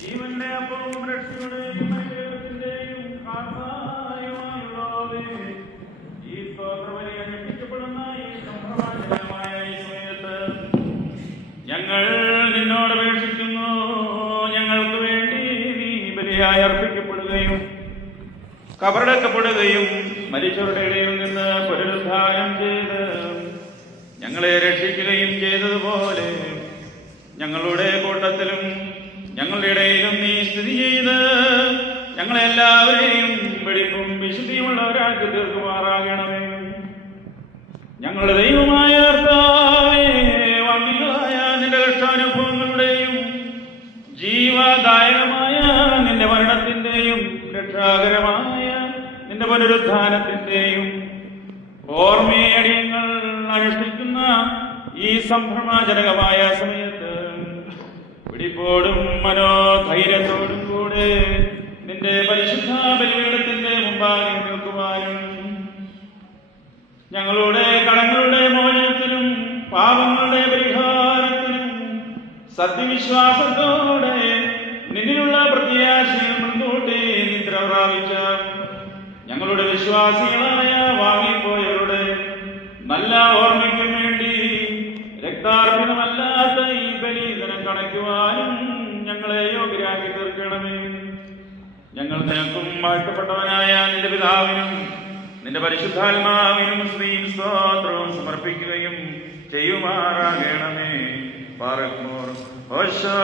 ജീവന്റെ അപ്പവും രക്ഷയുടെയും ദൈവത്തിന്റെയും കാരണമായുള്ളവേ, ഈ സ്തോത്രബലി അർപ്പിക്കപ്പെടുന്ന ഈ സംഭ്രമാജനകമായ ഈ സമയത്ത് ഞങ്ങൾ നിന്നോട് അപേക്ഷിക്കുന്നു. ഞങ്ങൾക്ക് വേണ്ടി നീ ബലിയായി അർപ്പിക്കപ്പെടുകയും കബറടക്കപ്പെടുകയും മരിച്ചവരുടെ ഇടയിൽ നിന്ന് പുനരുദ്ധാനം ചെയ്ത് ഞങ്ങളെ രക്ഷിക്കുകയും ചെയ്തതുപോലെ ഞങ്ങളുടെ കൂട്ടത്തിലും ഞങ്ങളുടെ ഇടയിലും നീ സ്ഥിതി ചെയ്ത് ഞങ്ങളെല്ലാവരെയും വെടിപ്പും വിശുദ്ധിയുമുള്ളവരാക്കി തീർക്കുമാറാകണമേ. ഞങ്ങളുടെ ദൈവമായ നിന്റെ രക്ഷാനുഭവങ്ങളുടെയും ജീവദായകമായ നിന്റെ മരണത്തിന്റെയും രക്ഷാകരമായ നിന്റെ പുനരുദ്ധാനത്തിന്റെയും ഓർമ്മയടിയങ്ങൾ അനുഷ്ഠിക്കുന്ന ഈ സംഭ്രമാജനകമായ സമയത്ത് പിടിപ്പോടും മനോധൈര്യത്തോടും കൂടെ നിന്റെ പരിശുദ്ധ ബലിപീഠത്തിന്റെ മുമ്പാകെ നിൽക്കുവാനും ഞങ്ങളുടെ കടങ്ങളുടെ മോചനത്തിനും പാപങ്ങളുടെ പരിഹാരത്തിനും സത്യവിശ്വാസത്തോടെ നിന്നിലുള്ള പ്രത്യാശയം മുൻകൂട്ടി നിദ്ര പ്രാപിച്ച ഞങ്ങളുടെ വിശ്വാസികളായ വാങ്ങിപ്പോയവരുടെ നല്ല ഓർമ്മയ്ക്കും രക്താർപ്പിതമല്ലാത്ത ഈ ബലിദനം കണക്കുവാനും ഞങ്ങളെ യോഗ്യരാക്കി തീർക്കണമേ. ഞങ്ങൾ നിനക്കും വാഴ്ത്തപ്പെട്ടവനായ നിന്റെ പിതാവിനും നിന്റെ പരിശുദ്ധാത്മാവിനും സ്ത്രീയും സ്വാത്രവും സമർപ്പിക്കുകയും ചെയ്യുമാറാകണമേ. പാറക്കൂർ ഓശോ